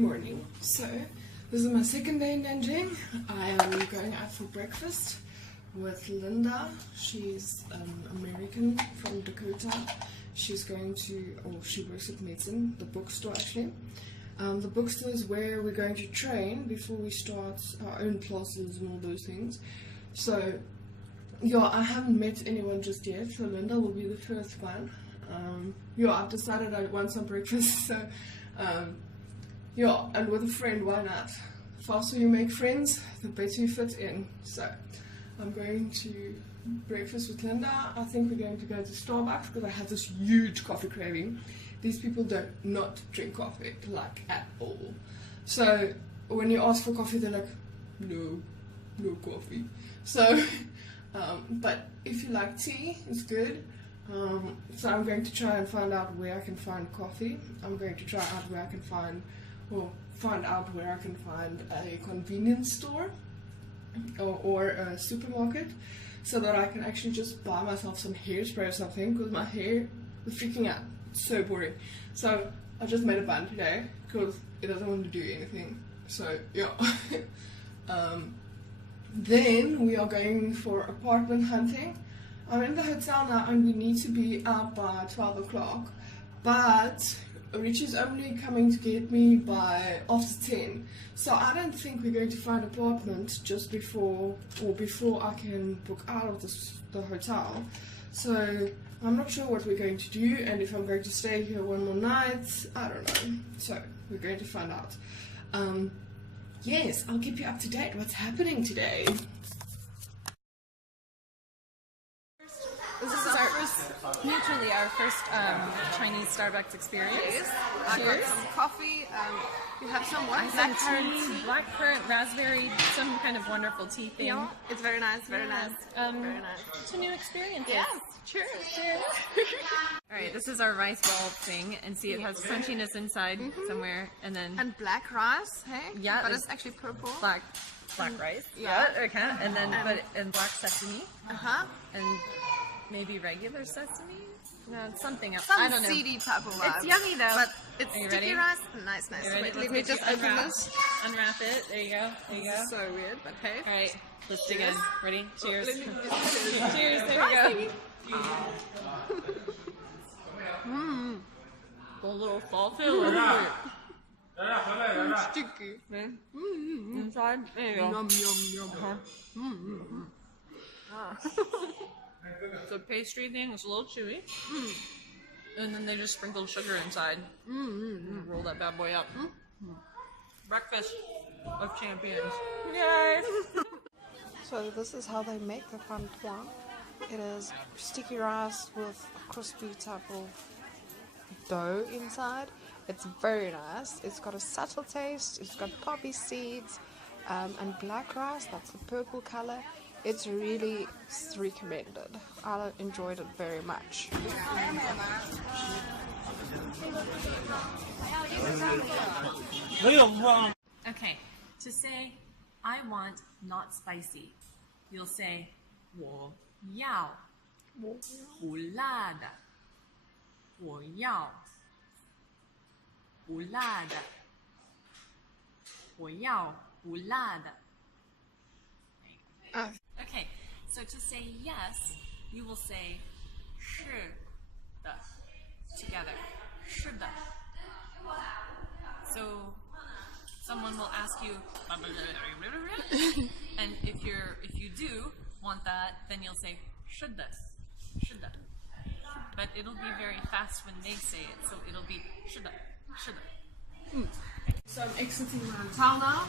Morning. So this is my second day in Nanjing. I am going out for breakfast with Linda. She's American from Dakota. She's going to, or she works at medicine, the bookstore actually. The bookstore is where we're going to train before we start our own classes and all those things. So yeah, I haven't met anyone just yet, so Linda will be the first one. Yeah, I've decided I want some breakfast, so yeah, and with a friend, why not? The faster you make friends, the better you fit in. So I'm going to breakfast with Linda. I think we're going to go to Starbucks because I have this huge coffee craving. These people do not drink coffee, like at all. So when you ask for coffee, they're like, no coffee. So, but if you like tea, it's good. So I'm going to try and find out where I can find coffee. I'm going to try out where I can find a convenience store or a supermarket, so that I can actually just buy myself some hairspray or something, because my hair is freaking out. It's so boring. So I just made a bun today because it doesn't want to do anything. So yeah. Then we are going for apartment hunting. I'm in the hotel now and we need to be out by 12 o'clock, but Richie's only coming to get me by after 10, so I don't think we're going to find an apartment just before I can book out of the hotel. So I'm not sure what we're going to do and if I'm going to stay here one more night, I don't know. So we're going to find out. Yes, I'll keep you up to date what's happening today. This is our first Chinese Starbucks experience. Yes. Cheers. I got some coffee. You have some what? Blackcurrant, raspberry, some kind of wonderful tea thing. Yeah, it's very nice, very nice. Very nice. It's a new experience. Yes. Cheers. Cheers. Alright, this is our rice ball thing, and see it has crunchiness inside somewhere, and then... And black rice, hey? Yeah. But it's actually purple. Black rice. Yeah. Okay. And then, and black sesame. Uh-huh. And maybe regular sesame? No, it's something else. Some I don't know. seedy type of vibe. It's yummy though. But it's Are you sticky ready? rice. Nice. Wait, let me just open this. Unwrap it. There you go. So weird, but hey. Alright, let's dig in. Ready? Cheers. Let me just Cheers. There we go. The little salty little sticky. inside. There you go. Yum, yum. The pastry thing is a little chewy. And then they just sprinkle sugar inside. Roll that bad boy up. Breakfast of champions. Yay! So this is how they make the fan tuan. It is sticky rice with a crispy type of dough inside. It's very nice. It's got a subtle taste. It's got poppy seeds and black rice. That's the purple color. It's really recommended. I enjoyed it very much. Okay, to say I want not spicy, you'll say 我要不辣的，我要不辣的，我要不辣的。Okay, so to say yes, you will say 是的 together. 是的. So someone will ask you, and if you do want that, then you'll say 是的, 是的. But it'll be very fast when they say it, so it'll be 是的, 是的. So I'm exiting my hotel now.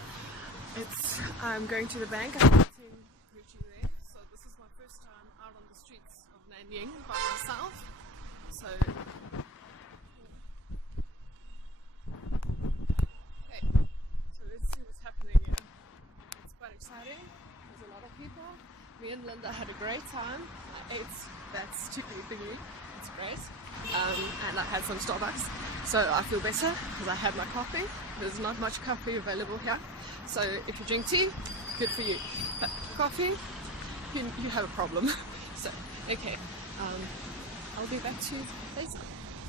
I'm going to the bank. I'm meeting Richie there. So this is my first time out on the streets of Nanjing by myself. So okay. So let's see what's happening here. It's quite exciting. There's a lot of people. Me and Linda had a great time. I ate that sticky thingy. It's great. And I had some Starbucks. So I feel better because I had my coffee. There's not much coffee available here. So if you drink tea, good for you. But coffee, you have a problem. So, okay. I'll be back to later.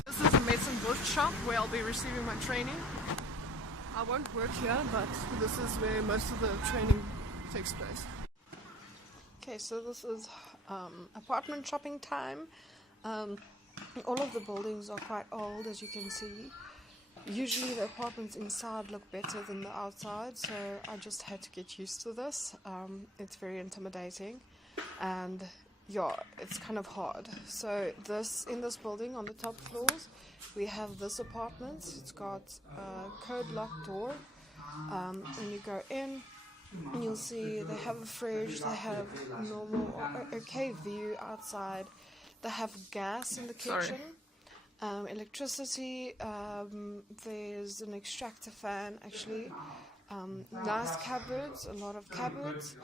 This is a medicine book shop where I'll be receiving my training. I won't work here, but this is where most of the training takes place. Okay, so this is apartment shopping time. All of the buildings are quite old, as you can see. Usually the apartments inside look better than the outside, so I just had to get used to this. It's very intimidating, and yeah, it's kind of hard. So in this building on the top floors, we have this apartment. It's got a code locked door, and you go in, and you'll see they have a fridge, they have normal or okay view outside, they have gas in the kitchen. Electricity, there's an extractor fan actually, nice cupboards, a lot of cupboards.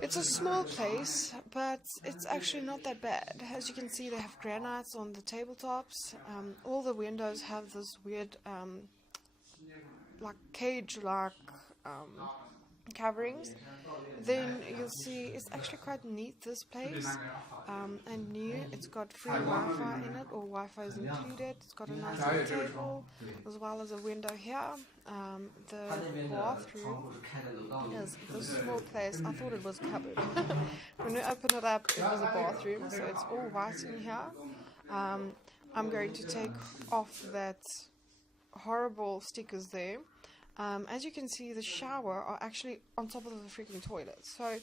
It's a small place, but it's actually not that bad. As you can see, they have granites on the tabletops. All the windows have this weird like cage-like coverings. Then you'll see it's actually quite neat, this place, and new. It's got free Wi-Fi in it, or Wi-Fi is included. It's got a nice little table as well as a window here. The bathroom is this small place. I thought it was cupboard. When we open it up, it was a bathroom, so it's all white in here. I'm going to take off that horrible stickers there. As you can see, the shower are actually on top of the freaking toilet, so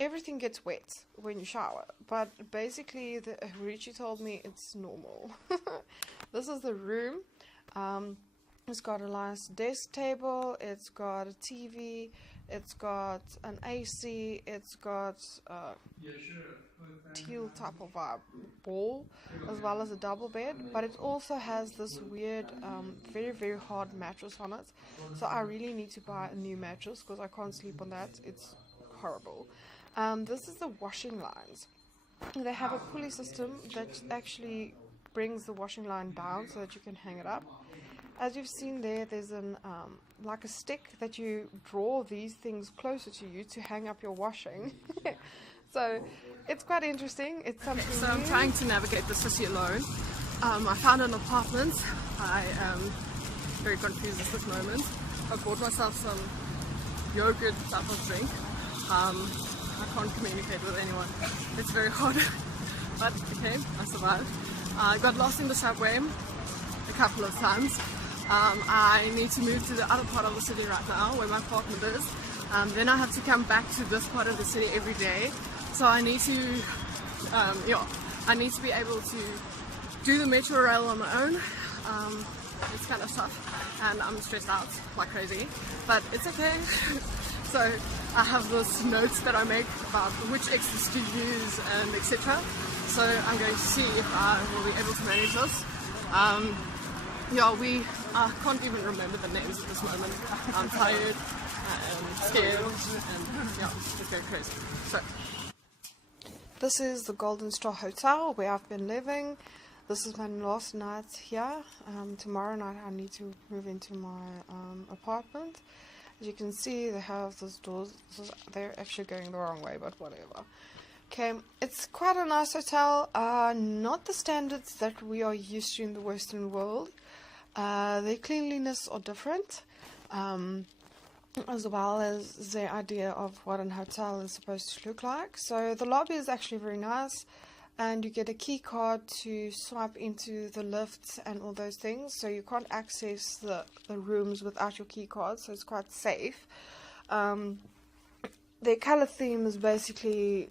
everything gets wet when you shower, but basically Richie told me it's normal. This is the room. It's got a nice desk table, it's got a TV, it's got an AC, it's got a teal type of a wall, as well as a double bed, but it also has this weird, very, very hard mattress on it. So I really need to buy a new mattress because I can't sleep on that. It's horrible. This is the washing lines. They have a pulley system that actually brings the washing line down so that you can hang it up. As you've seen there, there's an like a stick that you draw these things closer to you to hang up your washing. So it's quite interesting. It's something So new. I'm trying to navigate the city alone. I found an apartment. I am very confused at this moment. I bought myself some yogurt type of drink. I can't communicate with anyone. It's very hard, but okay, I survived. I got lost in the subway a couple of times. I need to move to the other part of the city right now where my apartment is. Then I have to come back to this part of the city every day. So I need to, I need to be able to do the metro rail on my own. It's kind of tough and I'm stressed out like crazy, but it's okay. So I have this notes that I make about which exits to use and etc. So I'm going to see if I will be able to manage this. I can't even remember the names at this moment. I'm tired and scared and yeah, it's very crazy. So This is the Golden Star Hotel where I've been living. This is my last night here. Tomorrow night I need to move into my apartment. As you can see, they have those doors. They're actually going the wrong way, but whatever. Okay, it's quite a nice hotel. Not the standards that we are used to in the Western world. Their cleanliness are different, as well as their idea of what an hotel is supposed to look like. So the lobby is actually very nice, and you get a key card to swipe into the lifts and all those things, so you can't access the rooms without your key card, so it's quite safe. Their color theme is basically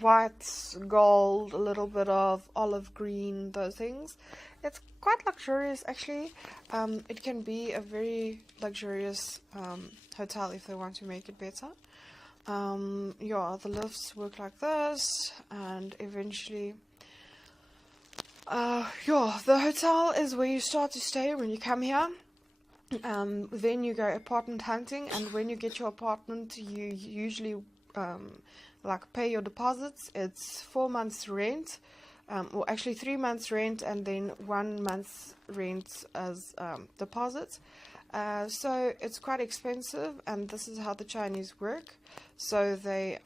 white, gold, a little bit of olive green, those things. It's quite luxurious actually. It can be a very luxurious hotel if they want to make it better. The lifts work like this, and eventually the hotel is where you start to stay when you come here. Then you go apartment hunting, and when you get your apartment you usually pay your deposits. It's 4 months rent, or actually 3 months rent and then 1 month's rent as deposits. So it's quite expensive, and this is how the Chinese work. So they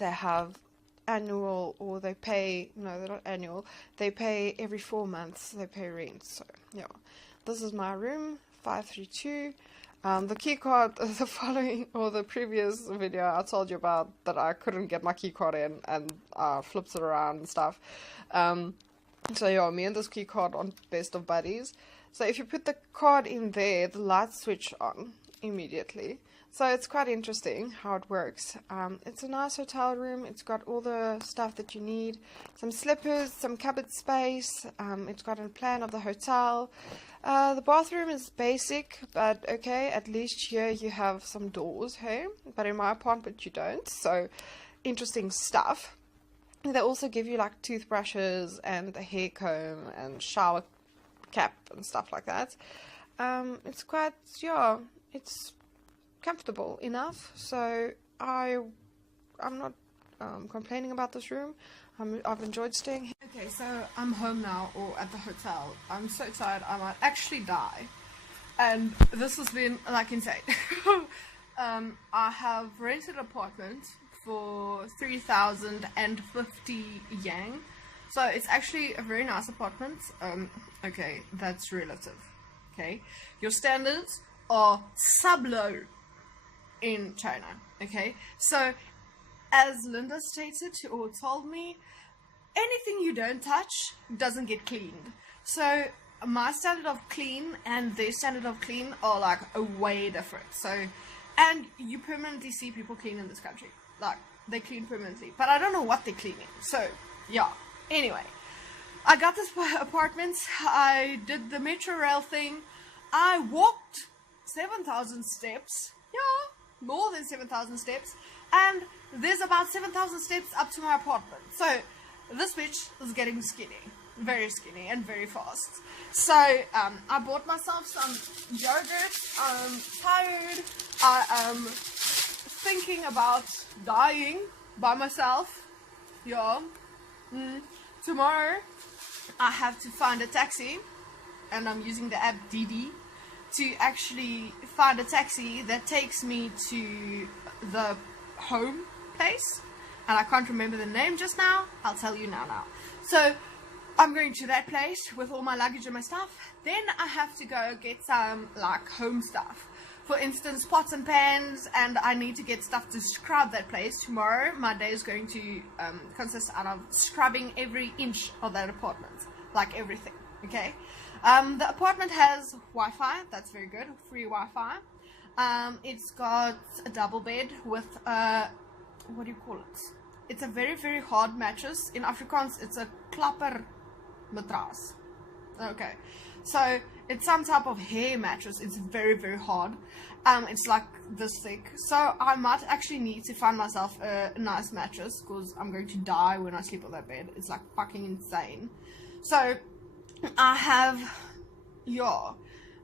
have annual, or they pay, no, they're not annual, they pay every 4 months, they pay rent. So yeah, this is my room, 532. The key card, the following, or the previous video I told you about that I couldn't get my key card in and flips it around and stuff. So yeah, me and this key card on best of buddies. So if you put the card in there, the lights switch on immediately. So it's quite interesting how it works. It's a nice hotel room. It's got all the stuff that you need. Some slippers, some cupboard space. It's got a plan of the hotel. The bathroom is basic, but okay, at least here you have some doors, hey? But in my apartment you don't, so interesting stuff. They also give you like toothbrushes and a hair comb and shower cap and stuff like that. It's quite, yeah, it's comfortable enough, so I'm not complaining about this room. I've enjoyed staying here. Okay, so I'm home now, or at the hotel. I'm so tired I might actually die, and this has been like insane. I have rented an apartment for 3,050 yang, so it's actually a very nice apartment. Okay, that's relative. Okay, your standards are sub-low in China. Okay, so as Linda stated or told me, anything you don't touch doesn't get cleaned. So my standard of clean and their standard of clean are like a way different. So, and you permanently see people clean in this country, like they clean permanently, but I don't know what they're cleaning. So yeah, anyway, I got this apartment. I did the metro rail thing. I walked 7,000 steps. Yeah, more than 7,000 steps, and there's about 7,000 steps up to my apartment. So this bitch is getting skinny, very skinny and very fast. So I bought myself some yogurt. I'm tired. I am thinking about dying by myself. Yeah. Tomorrow I have to find a taxi, and I'm using the app Didi to actually find a taxi that takes me to the home place, and I can't remember the name just now. I'll tell you now. So I'm going to that place with all my luggage and my stuff. Then I have to go get some like home stuff, for instance pots and pans, and I need to get stuff to scrub that place. Tomorrow my day is going to consist out of scrubbing every inch of that apartment, like everything. Okay, the apartment has Wi-Fi. That's very good, free Wi-Fi. It's got a double bed with what do you call it? It's a very, very hard mattress. In Afrikaans, it's a klapper matras. Okay, so it's some type of hair mattress. It's very, very hard. It's like this thick. So I might actually need to find myself a nice mattress, because I'm going to die when I sleep on that bed. It's like fucking insane. So I have, yeah,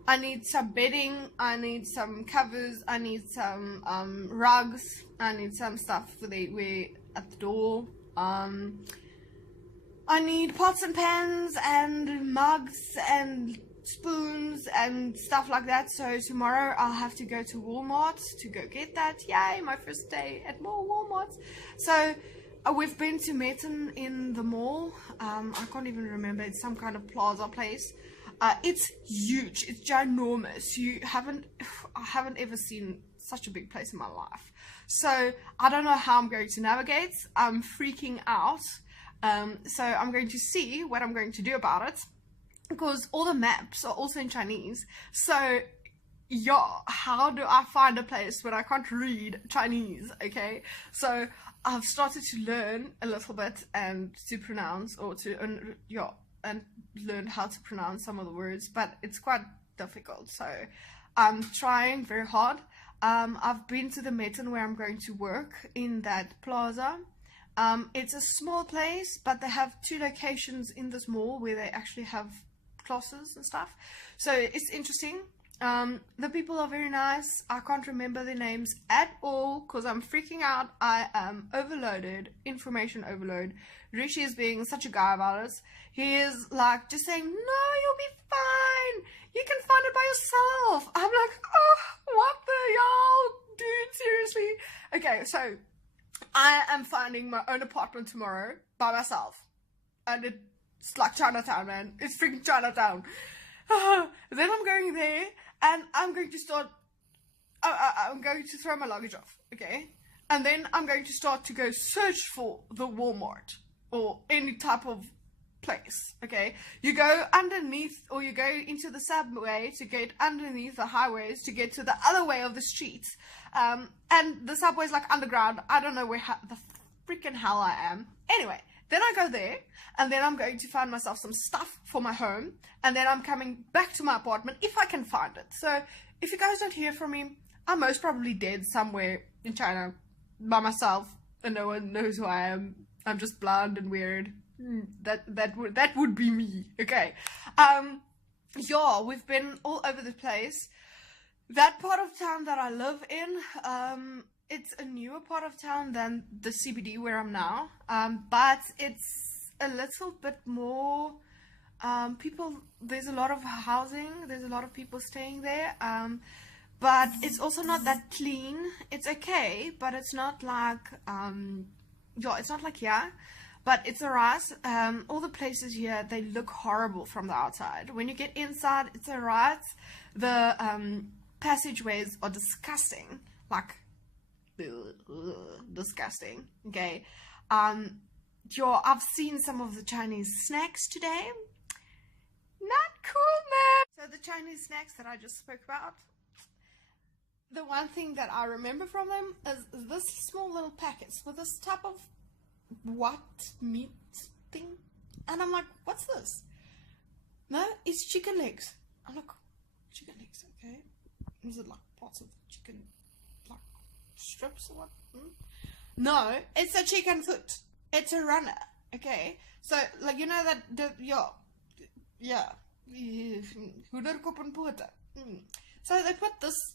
I need some bedding, I need some covers, I need some rugs, I need some stuff for the way at the door. I need pots and pans and mugs and spoons and stuff like that. So tomorrow I'll have to go to Walmart to go get that. Yay, my first day at more Walmart. So we've been to Metten in the mall. I can't even remember. It's some kind of plaza place. It's huge. It's ginormous. I haven't ever seen such a big place in my life. So I don't know how I'm going to navigate. I'm freaking out. So I'm going to see what I'm going to do about it, because all the maps are also in Chinese. So yeah, how do I find a place when I can't read Chinese? Okay, so I've started to learn a little bit and to pronounce, or to and learn how to pronounce some of the words, but it's quite difficult. So I'm trying very hard. I've been to the Metten where I'm going to work in that plaza. It's a small place, but they have 2 locations in this mall where they actually have classes and stuff. So it's interesting. The people are very nice. I can't remember their names at all because I'm freaking out. I am overloaded, information overload. Rishi is being such a guy about it. He is like just saying, no, you'll be fine. You can find it by yourself. I'm like, oh, what the y'all, dude, seriously? Okay, so I am finding my own apartment tomorrow by myself. And it's like Chinatown, man. It's freaking Chinatown. Then I'm going there, and I'm going to start. I'm going to throw my luggage off, okay? And then I'm going to start to go search for the Walmart or any type of place, okay? You go underneath, or you go into the subway to get underneath the highways to get to the other way of the streets. And the subway's like underground. I don't know where the freaking hell I am. Anyway, then I go there, and then I'm going to find myself some stuff for my home, and then I'm coming back to my apartment if I can find it. So if you guys don't hear from me, I'm most probably dead somewhere in China by myself, and no one knows who I am. I'm just blonde and weird. That would be me. Okay. Yeah, we've been all over the place. That part of town that I live in, it's a newer part of town than the CBD where I'm now. But it's a little bit more people. There's a lot of housing. There's a lot of people staying there. But it's also not that clean. It's okay, but it's not like, it's not like here, but it's alright. All the places here, they look horrible from the outside. When you get inside, it's alright. The passageways are disgusting, like, disgusting, okay? I've seen some of the Chinese snacks today. Not cool, man. So the Chinese snacks that I just spoke about, the one thing that I remember from them is this small little packets with this type of white meat thing. And I'm like, what's this? No, it's chicken legs. I'm like, chicken legs, okay. Is it like parts of the chicken, like strips or what? No, it's a chicken foot. It's a runner, okay. So, like, you know that, hoederkop en pote. So they put this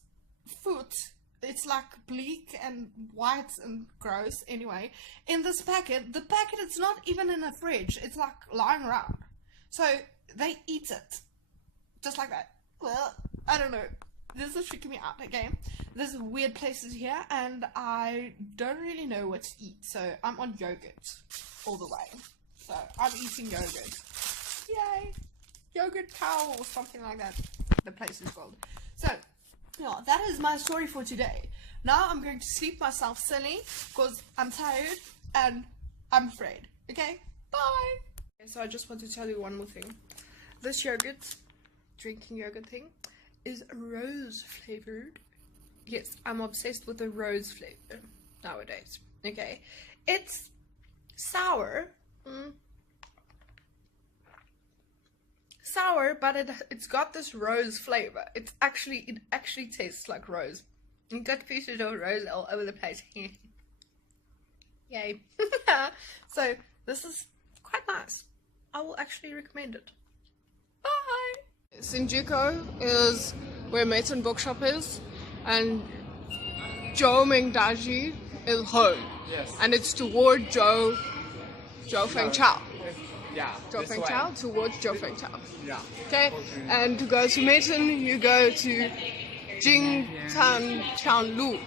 foot, it's like bleak and white and gross anyway, in this packet. The packet, it's not even in a fridge, it's like lying around. So they eat it just like that. Well, I don't know, this is freaking me out, okay? There's weird places here and I don't really know what to eat, so I'm on yogurt all the way. So I'm eating yogurt. Yay! Yogurt cow or something like that, the place is called. So yeah, that is my story for today. Now I'm going to sleep myself silly because I'm tired and I'm afraid. Okay? Bye! Okay, so I just want to tell you one more thing. This yogurt, drinking yogurt thing, is rose flavored. Yes, I'm obsessed with the rose flavor nowadays. Okay? It's sour. Sour, but it's got this rose flavor. It actually tastes like rose. You've got pieces of rose all over the place. Yay. So this is quite nice. I will actually recommend it. Bye. Shinjuku is where Mason Bookshop is, and Zhou Mingdaji is home. Yes. And it's toward Zhou Fengchao. Yeah. Zhou Fengchao towards Zhou Fengchao. Yeah. Okay, and to go to Mason, you go to Jingtan Chanlu.